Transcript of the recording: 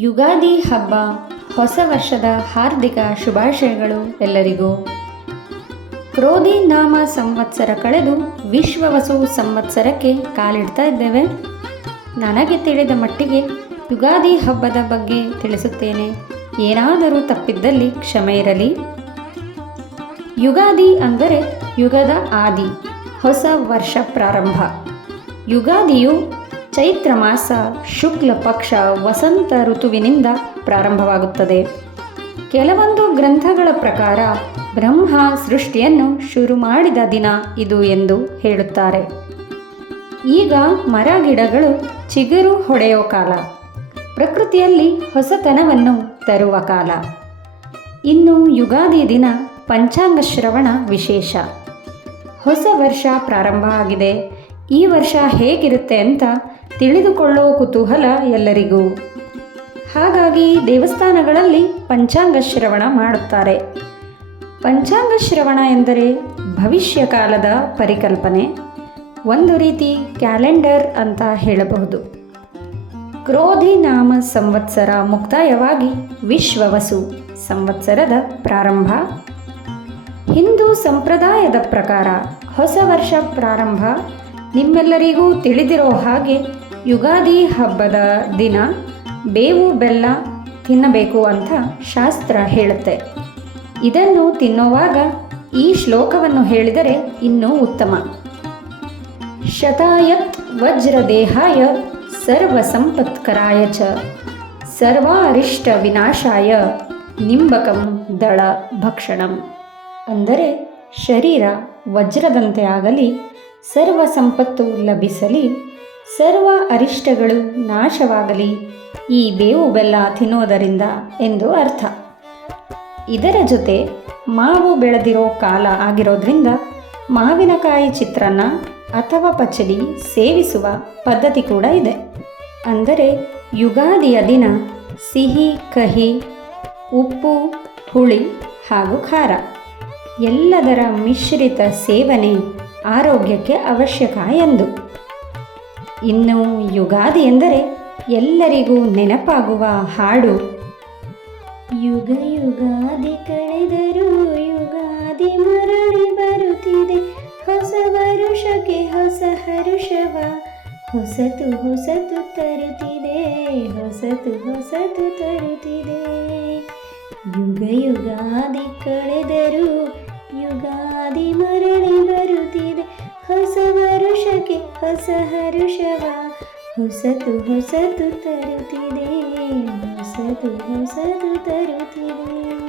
ಯುಗಾದಿ ಹಬ್ಬ, ಹೊಸ ವರ್ಷದ ಹಾರ್ದಿಕ ಶುಭಾಶಯಗಳು ಎಲ್ಲರಿಗೂ. ಕ್ರೋಧಿ ನಾಮ ಸಂವತ್ಸರ ಕಳೆದು ವಿಶ್ವವಸು ಸಂವತ್ಸರಕ್ಕೆ ಕಾಲಿಡ್ತಾ ಇದ್ದೇವೆ. ನನಗೆ ತಿಳಿದ ಮಟ್ಟಿಗೆ ಯುಗಾದಿ ಹಬ್ಬದ ಬಗ್ಗೆ ತಿಳಿಸುತ್ತೇನೆ. ಏನಾದರೂ ತಪ್ಪಿದ್ದಲ್ಲಿ ಕ್ಷಮೆ ಇರಲಿ. ಯುಗಾದಿ ಅಂದರೆ ಯುಗದ ಆದಿ, ಹೊಸ ವರ್ಷ ಪ್ರಾರಂಭ. ಯುಗಾದಿಯು ಚೈತ್ರ ಮಾಸ ಶುಕ್ಲ ಪಕ್ಷ ವಸಂತ ಋತುವಿನಿಂದ ಪ್ರಾರಂಭವಾಗುತ್ತದೆ. ಕೆಲವೊಂದು ಗ್ರಂಥಗಳ ಪ್ರಕಾರ ಬ್ರಹ್ಮ ಸೃಷ್ಟಿಯನ್ನು ಶುರು ಮಾಡಿದ ದಿನ ಇದು ಎಂದು ಹೇಳುತ್ತಾರೆ. ಈಗ ಮರ ಗಿಡಗಳು ಚಿಗುರು ಹೊಡೆಯೋ ಕಾಲ. ಪ್ರಕೃತಿಯಲ್ಲಿ ಹೊಸತನವನ್ನು ತರುವ ಕಾಲ. ಇನ್ನು ಯುಗಾದಿ ದಿನ ಪಂಚಾಂಗ ಶ್ರವಣ ವಿಶೇಷ. ಹೊಸ ವರ್ಷ ಪ್ರಾರಂಭ ಆಗಿದೆ. ಈ ವರ್ಷ ಹೇಗಿರುತ್ತೆ ಅಂತ ತಿಳಿದುಕೊಳ್ಳೋ ಕುತೂಹಲ ಎಲ್ಲರಿಗೂ. ಹಾಗಾಗಿ ದೇವಸ್ಥಾನಗಳಲ್ಲಿ ಪಂಚಾಂಗ ಶ್ರವಣ ಮಾಡುತ್ತಾರೆ. ಪಂಚಾಂಗ ಶ್ರವಣ ಎಂದರೆ ಭವಿಷ್ಯ ಕಾಲದ ಪರಿಕಲ್ಪನೆ. ಒಂದು ರೀತಿ ಕ್ಯಾಲೆಂಡರ್ ಅಂತ ಹೇಳಬಹುದು. ಕ್ರೋಧಿ ನಾಮ ಸಂವತ್ಸರ ಮುಕ್ತಾಯವಾಗಿ ವಿಶ್ವವಸು ಸಂವತ್ಸರದ ಪ್ರಾರಂಭ. ಹಿಂದೂ ಸಂಪ್ರದಾಯದ ಪ್ರಕಾರ ಹೊಸ ವರ್ಷ ಪ್ರಾರಂಭ ನಿಮ್ಮೆಲ್ಲರಿಗೂ ತಿಳಿದಿರೋ ಹಾಗೆ ಯುಗಾದಿ ಹಬ್ಬದ ದಿನ ಬೇವು ಬೆಲ್ಲ ತಿನ್ನಬೇಕು ಅಂತ ಶಾಸ್ತ್ರ ಹೇಳುತ್ತೆ. ಇದನ್ನು ತಿನ್ನುವಾಗ ಈ ಶ್ಲೋಕವನ್ನು ಹೇಳಿದರೆ ಇನ್ನೂ ಉತ್ತಮ. ಶತಾಯತ್ ವಜ್ರದೇಹಾಯ ಸರ್ವ ಸಂಪತ್ಕರಾಯ ಚ. ಸರ್ವಾರಿಷ್ಟ ವಿನಾಶಾಯ ನಿಂಬಕಂ ದಳ ಭಕ್ಷಣಂ. ಅಂದರೆ ಶರೀರ ವಜ್ರದಂತೆ ಆಗಲಿ, ಸರ್ವ ಸಂಪತ್ತು ಲಭಿಸಲಿ ಸರ್ವ ಅರಿಷ್ಟಗಳು ನಾಶವಾಗಲಿ. ಈ ಬೇವು ಬೆಲ್ಲ ತಿನ್ನೋದರಿಂದ ಎಂದು ಅರ್ಥ. ಇದರ ಜೊತೆ ಮಾವು ಬೆಳೆದಿರೋ ಕಾಲ ಆಗಿರೋದ್ರಿಂದ ಮಾವಿನಕಾಯಿ ಚಿತ್ರಾನ್ನ ಅಥವಾ ಪಚಡಿ ಸೇವಿಸುವ ಪದ್ಧತಿ ಕೂಡ ಇದೆ. ಅಂದರೆ ಯುಗಾದಿಯ ದಿನ ಸಿಹಿ, ಕಹಿ, ಉಪ್ಪು, ಹುಳಿ ಹಾಗೂ ಖಾರ ಎಲ್ಲದರ ಮಿಶ್ರಿತ ಸೇವನೆ ಆರೋಗ್ಯಕ್ಕೆ ಅವಶ್ಯಕ ಎಂದು. ಇನ್ನು ಯುಗಾದಿ ಎಂದರೆ ಎಲ್ಲರಿಗೂ ನೆನಪಾಗುವ ಹಾಡು. ಯುಗ ಯುಗಾದಿ ಕಳೆದರೂ ಯುಗಾದಿ ಮರಳಿ ಬರುತ್ತಿದೆ. ಹೊಸ ವರುಷಕ್ಕೆ ಹೊಸ ಹರುಷವ, ಹೊಸತು ಹೊಸತು ತರುತ್ತಿದೆ, ಹೊಸತು ಹೊಸತು ತರುತ್ತಿದೆ. ಯುಗ ಯುಗಾದಿ ಕಳೆದರೂ ಯುಗಾದಿ ಮರಳಿ ವರುಷಕ್ಕೆ ಹೊಸ ಹರುಷವ ಹೊಸತು ಹೊಸತು ತರುತ್ತಿದೆ ಹೊಸತು ಹೊಸತು ತರುತ್ತಿದೆ